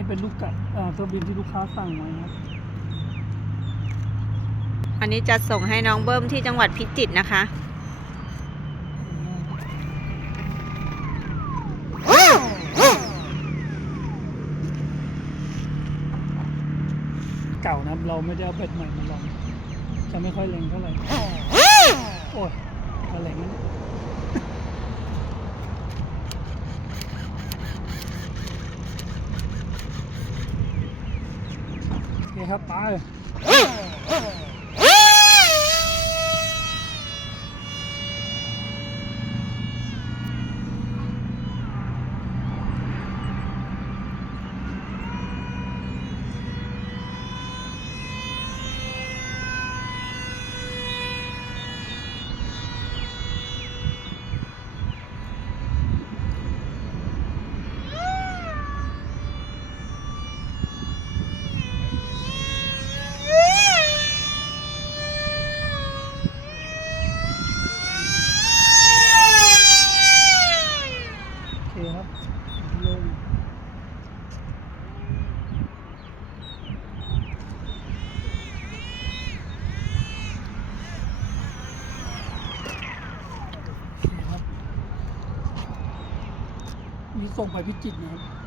นี้เป็นลูกกัดเครื่องบินที่ลูกค้าสั่งมาครับอันนี้จะส่งให้น้องเบิ้มที่จังหวัดพิจิตรนะคะเก่านะเราไม่ได้เอาเบ็ดใหม่มาลองจะไม่ค่อยเล็งเท่าไหร่โอ้ยมาเล็งนะโอเคครับไปครับลงนี่ส่งไปพิจิตรนะครับ